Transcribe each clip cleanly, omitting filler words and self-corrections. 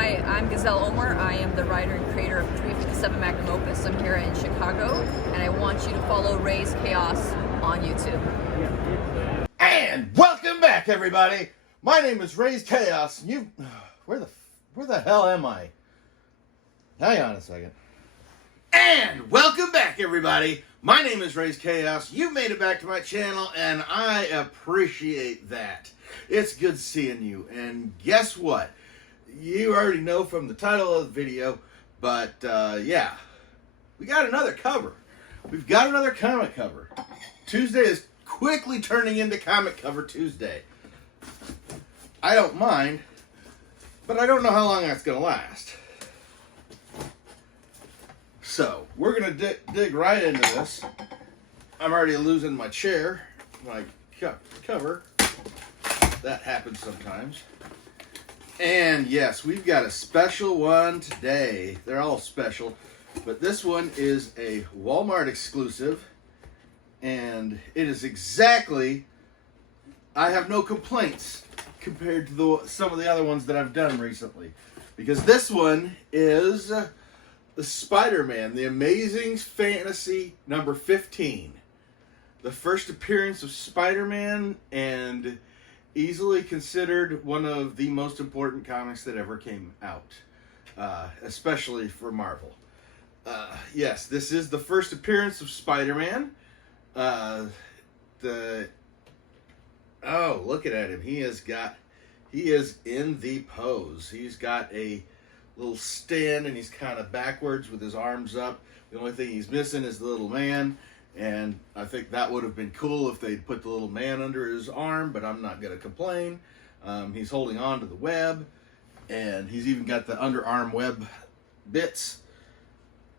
Hi, I'm Ghezal Omar. I am the writer and creator of 357 Magnum Opus. I'm here in Chicago, and I want you to follow Raze Chaos on YouTube. And welcome back, everybody. My name is Raze Chaos. And where the hell am I? Hang on a second. And welcome back, everybody. My name is Raze Chaos. You've made it back to my channel, and I appreciate that. It's good seeing you. And guess what? You already know from the title of the video, but yeah, we got another cover. We've got another comic cover. Tuesday is quickly turning into Comic Cover Tuesday. I don't mind, but I don't know how long that's going to last. So, we're going to dig right into this. I'm already losing my chair, my cover. That happens sometimes. And yes, we've got a special one today. They're all special, but this one is a Wal-Mart exclusive. And it is exactly, I have no complaints compared to some of the other ones that I've done recently. Because this one is the Spider-Man, the Amazing Fantasy number 15. The first appearance of Spider-Man, and easily considered one of the most important comics that ever came out. Especially for Marvel. Yes, this is the first appearance of Spider-Man. Oh, looking at him. He is in the pose. He's got a little stand and he's kind of backwards with his arms up. The only thing he's missing is the little man, and I think that would have been cool if they'd put the little man under his arm, but I'm not going to complain. He's holding on to the web, and he's even got the underarm web bits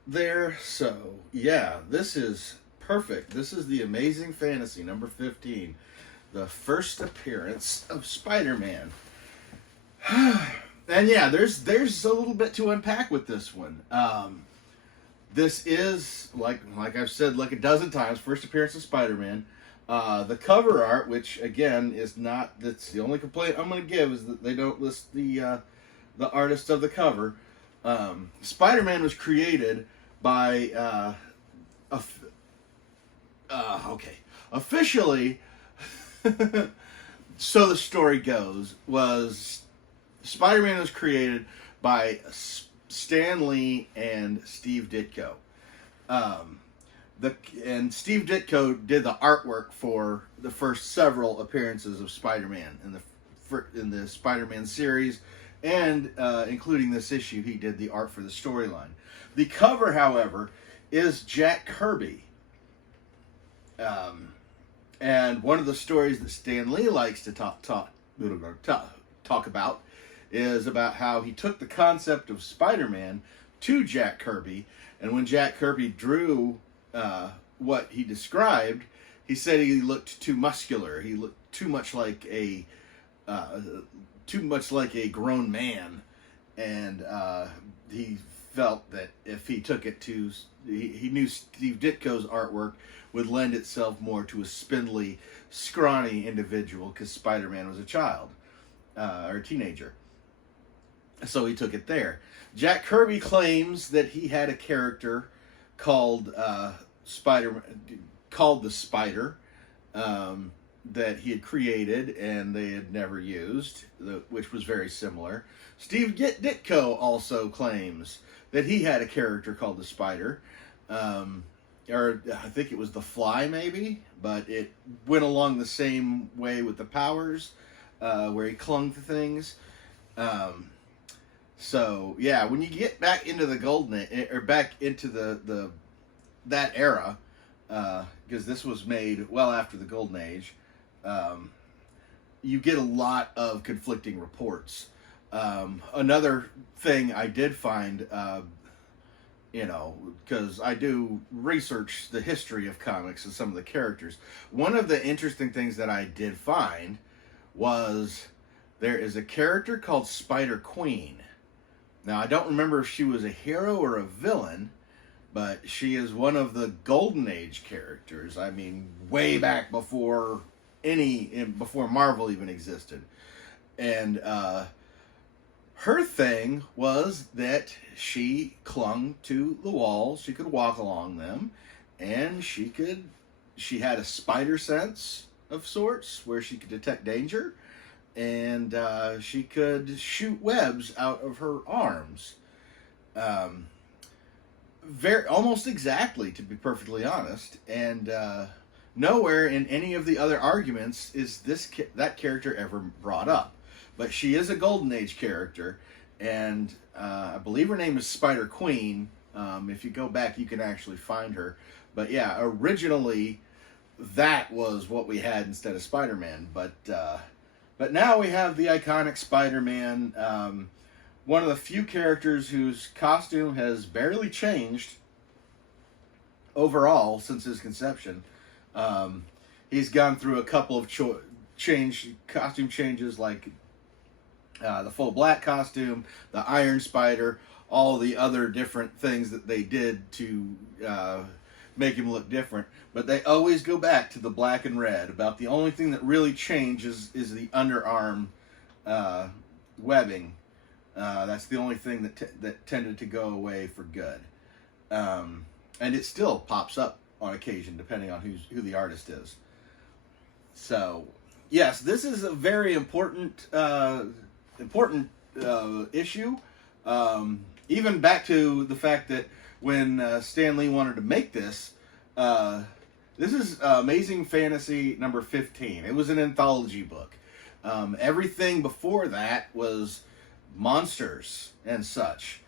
there. So, yeah, this is perfect. This is the Amazing Fantasy number 15, the first appearance of Spider-Man. And yeah, there's a little bit to unpack with this one. This is, like I've said like a dozen times, first appearance of Spider-Man. The cover art, which again is not, that's the only complaint I'm going to give, is that they don't list the artist of the cover. Spider-Man was created by officially, so the story goes, was Spider-Man was created by Stan Lee and Steve Ditko. And Steve Ditko did the artwork for the first several appearances of Spider-Man in the Spider-Man series, and including this issue, he did the art for the storyline. The cover, however, is Jack Kirby. And one of the stories that Stan Lee likes to talk about is about how he took the concept of Spider-Man to Jack Kirby, and when Jack Kirby drew what he described, he said he looked too muscular. He looked too much like a grown man, and he felt that if he took it to, he knew Steve Ditko's artwork would lend itself more to a spindly, scrawny individual, because Spider-Man was a child or a teenager. So he took it there. Jack Kirby claims that he had a character called the Spider, that he had created and they had never used, which was very similar. Steve Ditko also claims that he had a character called the Spider, or I think it was the Fly, maybe, but it went along the same way with the powers, where he clung to things. So yeah, when you get back into the golden or back into that era, because this was made well after the Golden Age, you get a lot of conflicting reports. Another thing I did find, because I do research the history of comics and some of the characters. One of the interesting things that I did find was there is a character called Spider Queen. Now, I don't remember if she was a hero or a villain, but she is one of the Golden Age characters. I mean, way back before before Marvel even existed. And her thing was that she clung to the walls. She could walk along them, and she had a spider sense of sorts where she could detect danger, and she could shoot webs out of her arms. Almost exactly, to be perfectly honest. And nowhere in any of the other arguments is that character ever brought up. But she is a Golden Age character, and I believe her name is Spider Queen. If you go back, you can actually find her. But yeah, originally that was what we had instead of Spider-Man. But now we have the iconic Spider-Man. One of the few characters whose costume has barely changed overall since his conception. He's gone through a couple of costume changes, like the full black costume, the Iron Spider, all the other different things that they did to make him look different. But they always go back to the black and red. About the only thing that really changes is the underarm webbing. That's the only thing that tended to go away for good. And it still pops up on occasion, depending on who the artist is. So, yes, this is a very important issue. Even back to the fact that when Stan Lee wanted to make this is Amazing Fantasy number 15. It was an anthology book. Everything before that was monsters and such,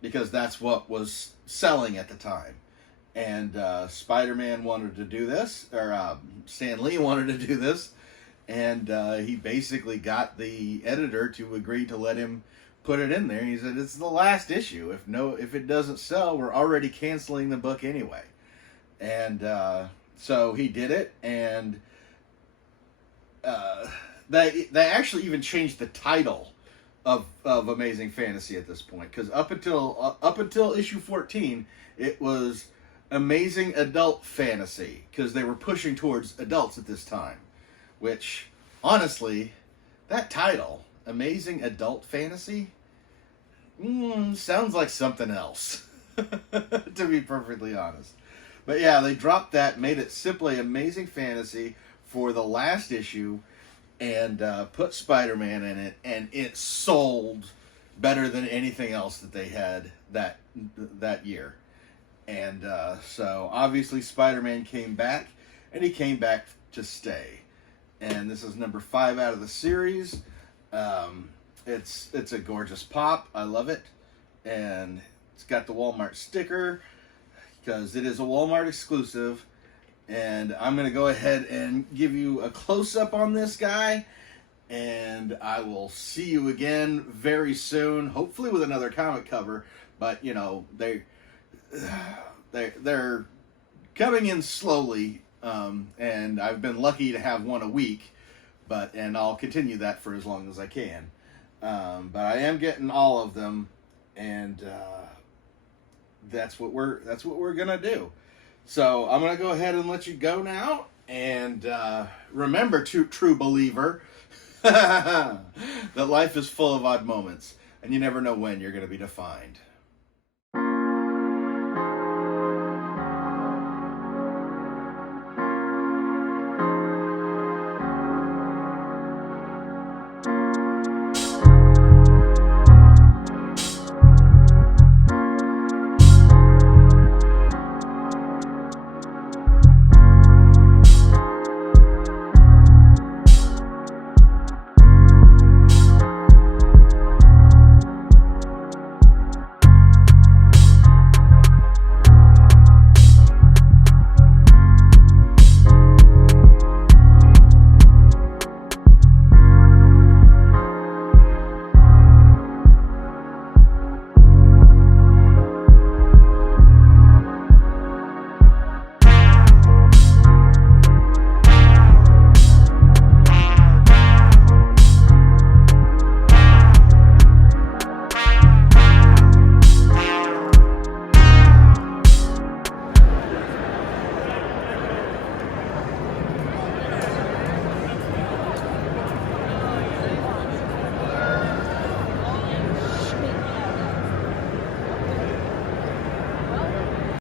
because that's what was selling at the time. And Spider-Man wanted to do this, or Stan Lee wanted to do this, and he basically got the editor to agree to let him put it in there. He said, it's the last issue. If it doesn't sell, we're already canceling the book anyway. And so he did it, and they actually even changed the title of Amazing Fantasy at this point, because up until issue 14, it was Amazing Adult Fantasy, because they were pushing towards adults at this time. Which, honestly, that title, Amazing Adult Fantasy, sounds like something else, to be perfectly honest. But yeah, they dropped that, made it simply Amazing Fantasy for the last issue, and put Spider-Man in it, and it sold better than anything else that they had that year. And so obviously Spider-Man came back, and he came back to stay. And this is number 5 out of the series. It's a gorgeous pop. I love it, and it's got the Wal-Mart sticker because it is a Wal-Mart exclusive. And I'm going to go ahead and give you a close-up on this guy. And I will see you again very soon, hopefully with another comic cover. But, you know, they're coming in slowly. And I've been lucky to have one a week. And I'll continue that for as long as I can. But I am getting all of them. And that's what we're going to do. So I'm going to go ahead and let you go now. And remember, true believer, that life is full of odd moments. And you never know when you're going to be defined.